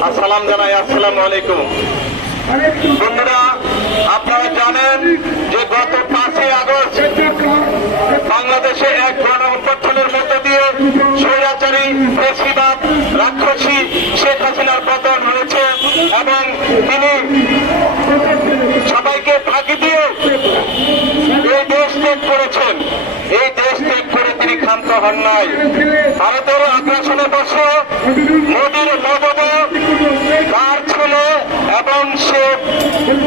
সালাম জানাই। আসসালামু আলাইকুম। বন্ধুরা, আপনারা জানেন যে গত 5ই আগস্ট বাংলাদেশে এক গণ অভ্যুত্থানের মধ্য দিয়ে স্বৈরাচারী ফ্যাসিবাদ রাক্ষসী শেখ হাসিনার পতন হয়েছে এবং তিনি সবাইকে ফাঁকি দিয়ে এই দেশ ত্যাগ করেছেন। এই দেশ ত্যাগ করে তিনি ক্ষান্ত হন নাই। ভারতের আগ্রাসনে বসে মোদীর মদত তার ছেলে এবং সে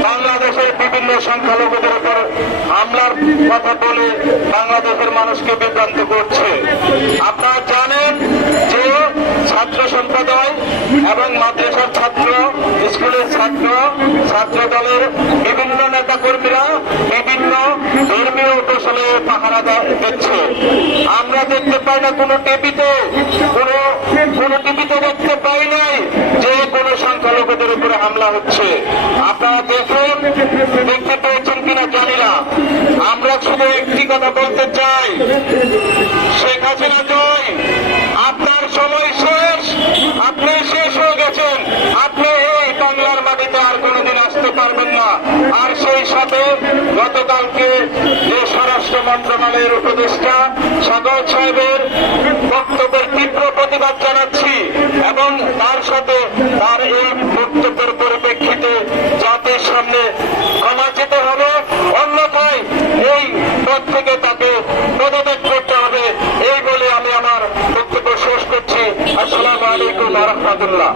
বাংলাদেশের বিভিন্ন সংখ্যালঘুদের উপর হামলার কথা বলে বাংলাদেশের মানুষকে বিভ্রান্ত করছে। আপনারা জানেন যে ছাত্র সম্প্রদায় এবং মাদ্রাসার ছাত্র, স্কুলের ছাত্র, ছাত্র দলের বিভিন্ন নেতা কর্মীরা বিভিন্ন ধর্মীয় উদ্দেশ্যে পাহারা দিচ্ছে। আমরা দেখতে পাই না কোনো টিভিতে, কোনো টিভিতে দেখতে পাই নাই যে কোনো সংখ্যালঘুদের উপরে হামলা হচ্ছে। আপনারা দেখতে পেয়েছেন কিনা জানি না। আমরা শুধু একটি কথা বলতে চাই, শেখ হাসিনা জয়, আপনার সময় শেষ, আপনি শেষ হয়ে গেছেন। আপনি এই বাংলার মাটিতে আর কোনোদিন আসতে পারবেন না। আর সেই সাথে গতকালকে যে স্বরাষ্ট্র মন্ত্রণালয়ের উপদেষ্টা সাগর সাহেবের বক্তব্যের তীব্র প্রতিবাদ জানাচ্ছি এবং তার সাথে তার এই বক্তব্যের পরিপ্রেক্ষিতে জাতির সামনে ক্ষমা চেতে হবে, অন্যথায় এই পদ থেকে তাকে পদত্যাগ করতে হবে। এই বলে আমি আমার বক্তব্য শেষ করছি। আসসালামু আলাইকুম ওয়া রাহমাতুল্লাহ।